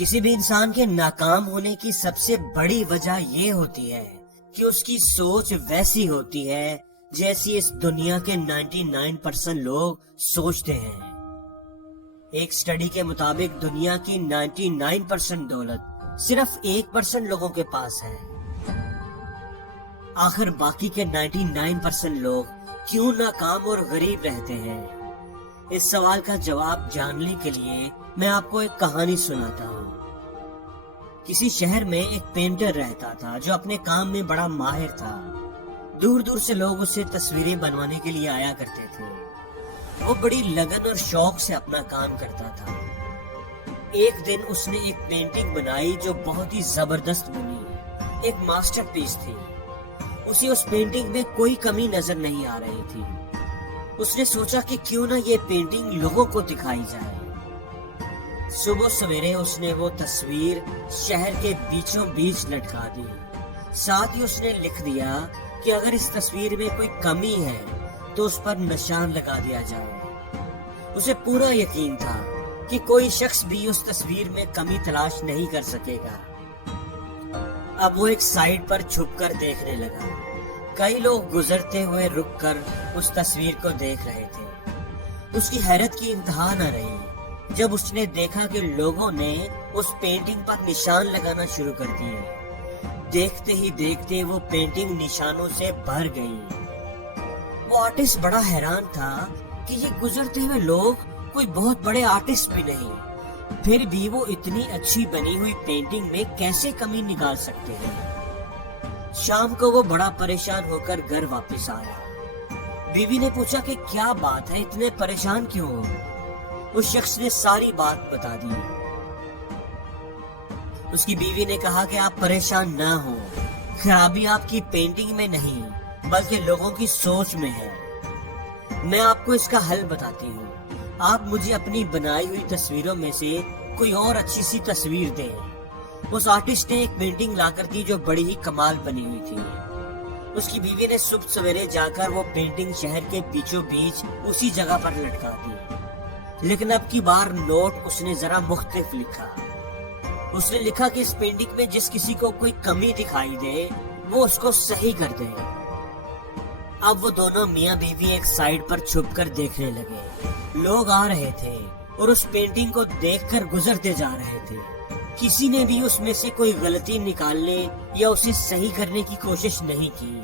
کسی بھی انسان کے ناکام ہونے کی سب سے بڑی وجہ یہ ہوتی ہے کہ اس کی سوچ ویسی ہوتی ہے جیسی اس دنیا کے 99% لوگ سوچتے ہیں۔ ایک سٹڈی کے مطابق دنیا کی 99% دولت صرف 1% لوگوں کے پاس ہے۔ آخر باقی کے 99% لوگ کیوں ناکام اور غریب رہتے ہیں؟ اس سوال کا جواب جاننے کے لیے میں آپ کو ایک کہانی سناتا ہوں۔ کسی شہر میں ایک پینٹر رہتا تھا جو اپنے کام میں بڑا ماہر تھا۔ دور دور سے لوگ اسے تصویریں بنوانے کے لیے آیا کرتے تھے۔ وہ بڑی لگن اور شوق سے اپنا کام کرتا تھا۔ ایک دن اس نے ایک پینٹنگ بنائی جو بہت ہی زبردست بنی، ایک ماسٹر پیس تھی۔ اسے اس پینٹنگ میں کوئی کمی نظر نہیں آ رہی تھی۔ اس نے سوچا کہ کیوں نہ یہ پینٹنگ لوگوں کو دکھائی جائے۔ صبح سویرے اس نے وہ تصویر شہر کے بیچوں بیچ لٹکا دی۔ ساتھ ہی اس نے لکھ دیا کہ اگر اس تصویر میں کوئی کمی ہے تو اس پر نشان لگا دیا جائے۔ اسے پورا یقین تھا کہ کوئی شخص بھی اس تصویر میں کمی تلاش نہیں کر سکے گا۔ اب وہ ایک سائڈ پر چھپ کر دیکھنے لگا۔ کئی لوگ گزرتے ہوئے رک کر اس تصویر کو دیکھ رہے تھے۔ اس کی حیرت کی انتہا نہ رہی جب اس نے دیکھا کہ لوگوں نے اس پینٹنگ پر نشان لگانا شروع کر دیے۔ دیکھتے ہی دیکھتے وہ پینٹنگ نشانوں سے بھر گئی۔ وہ آرٹسٹ بڑا حیران تھا کہ یہ گزرتے ہوئے لوگ کوئی بہت بڑے آرٹسٹ بھی نہیں، پھر بھی وہ اتنی اچھی بنی ہوئی پینٹنگ میں کیسے کمی نکال سکتے ہیں۔ شام کو وہ بڑا پریشان ہو کر گھر واپس آیا۔ بیوی نے پوچھا کہ کیا بات ہے، اتنے پریشان کیوں ہو؟ اس شخص نے ساری بات بتا دی۔ اس کی بیوی نے کہا کہ آپ پریشان نہ ہو، خرابی آپ کی پینٹنگ میں نہیں بلکہ لوگوں کی سوچ میں ہے۔ میں آپ کو اس کا حل بتاتی ہوں۔ آپ مجھے اپنی بنائی ہوئی تصویروں میں سے کوئی اور اچھی سی تصویر دیں۔ اس آرٹسٹ نے ایک پینٹنگ لا کر دی جو بڑی ہی کمال بنی ہوئی تھی۔ اس کی بیوی نے صبح سویرے جا کر وہ پینٹنگ شہر کے بیچوں بیچ اسی جگہ پر لٹکا دی، لیکن اب کی بار نوٹ اس نے ذرا مختلف لکھا۔ اس نے لکھا کہ اس پینٹنگ میں جس کسی کو کوئی کمی دکھائی دے وہ اس کو صحیح کر دے۔ اب وہ دونوں میاں بیوی ایک سائڈ پر چھپ کر دیکھنے لگے۔ لوگ آ رہے تھے اور اس پینٹنگ کو دیکھ کر گزرتے جا رہے تھے۔ کسی نے بھی اس میں سے کوئی غلطی نکالنے یا اسے صحیح کرنے کی کوشش نہیں کی۔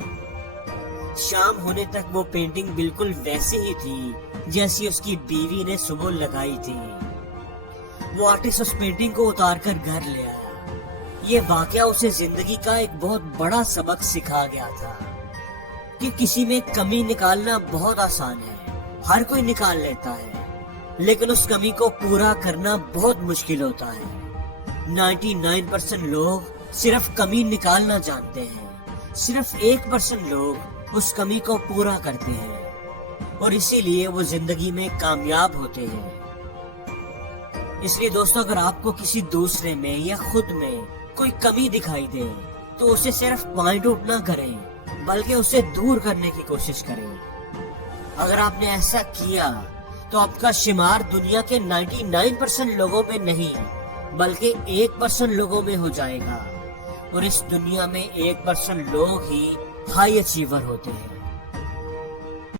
شام ہونے تک وہ پینٹنگ بالکل ویسے ہی تھی جیسی اس کی بیوی نے صبح لگائی تھی۔ وہ آرٹسٹ اس پینٹنگ کو اتار کر گھر لے آیا۔ یہ واقعہ اسے زندگی کا ایک بہت بڑا سبق سکھا گیا تھا کہ کسی میں کمی نکالنا بہت آسان ہے، ہر کوئی نکال لیتا ہے، لیکن اس کمی کو پورا کرنا بہت مشکل ہوتا ہے۔ 99% لوگ صرف کمی نکالنا جانتے ہیں، صرف 1% لوگ اس کمی کو پورا کرتے ہیں، اور اسی لیے وہ زندگی میں کامیاب ہوتے ہیں۔ اس لیے دوستو، اگر آپ کو کسی دوسرے میں یا خود میں کوئی کمی دکھائی دے تو اسے صرف پوائنٹ آؤٹ نہ کریں بلکہ اسے دور کرنے کی کوشش کریں۔ اگر آپ نے ایسا کیا تو آپ کا شمار دنیا کے 99% لوگوں میں نہیں بلکہ 1% لوگوں میں ہو جائے گا، اور اس دنیا میں 1% لوگ ہی ہائی اچیور ہوتے ہیں۔